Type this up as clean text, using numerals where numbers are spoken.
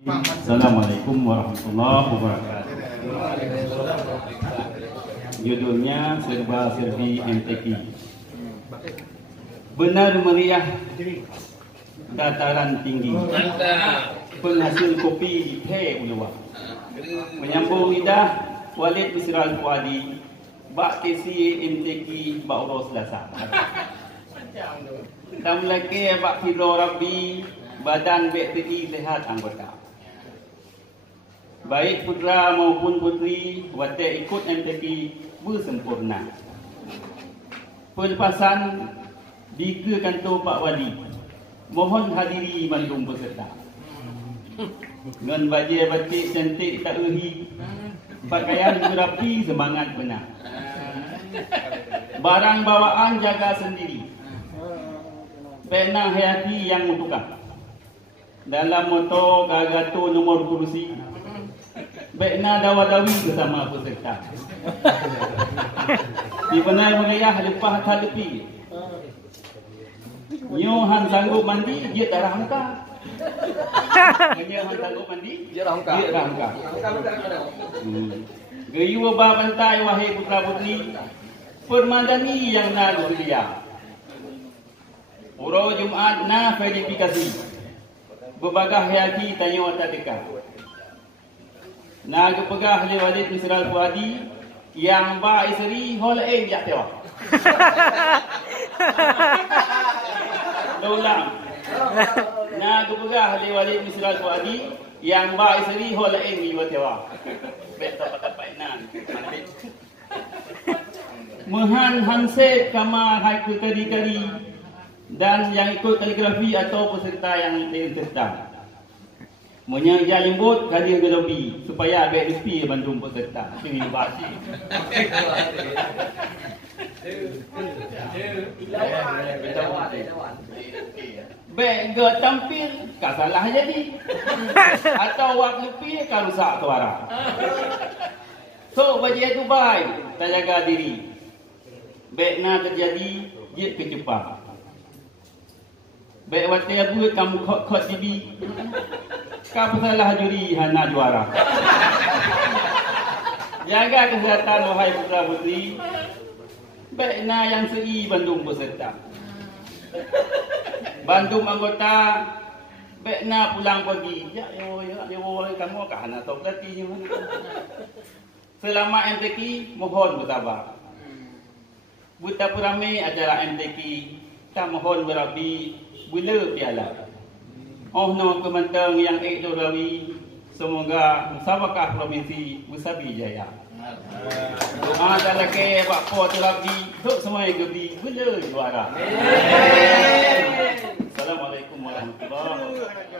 Assalamualaikum warahmatullahi wabarakatuh. Judulnya Serba-serbi MTQ. Benar meriah dataran tinggi, penghasil kopi di Teh Uluwah. Menyambung lidah Walid Misral Fuadi, Bak TC MTQ Bak Urus Selasa. Dan lagi Bak Fidro Rabbi, Badan BPI Sehat Anggota. Baik putra maupun putri watak ikut MTQ bersempurna. Pelepasan di ke kantor Pak Wali. Mohon hadiri mandung peserta. Dengan baju batik cantik tak erhi, pakaian berapi semangat benar. Barang bawaan jaga sendiri. Pena hayati yang mutukah. Dalam motor gagato nomor kursi. Baikna dawa-dawi bersama peserta. Di benar mengayah lepas halepi. Nyo han sanggup mandi, dia darah hangka. Nyo han sanggup mandi, dia darah hangka. Gayu ba bantai wahai putra putri, permadani yang nalu dia. Uro Jumaat na verifikasi. Berbagah hayati tanya watak dekat. Naga pegah oleh Walid Misral Fuadi yang ba iseri hol jak tewa. Daulang. Naga pegah oleh Walid Misral Fuadi yang ba iseri hol liwa tewa. Bet dapat nan. Mehan Hanse kama hai kali-kali dan yang ikut kaligrafi atau peserta yang lain serta. Menyangja lembut kali gelobi supaya agak respi Bandung peserta. Ini bahasa. Baik ke tampil tak salah jadi. Atau wak lebih kan rusak suara. So bagi itu baik tak jaga diri. Baik nak terjadi jid kecepat. Baik waktu aku kamu kot TV. Kau salah juri hana juara. Jaga kesihatan wahai putra putri. Baikna yang seri Bandung peserta. Bandung anggota. Baikna pulang pergi. Ya kamu kah hana tahu berarti mana. Selama MTQ mohon bersabar. Betapa ramai acara MTQ. Tak mohon berapi bila piala. Oh nama Kementerian yang Ekdolawi, semoga musabakah provinsi Musabi Jaya. Doa dalam ke Pak Po Terapi, duk semua gebi bila juara. Assalamualaikum warahmatullahi wabarakatuh.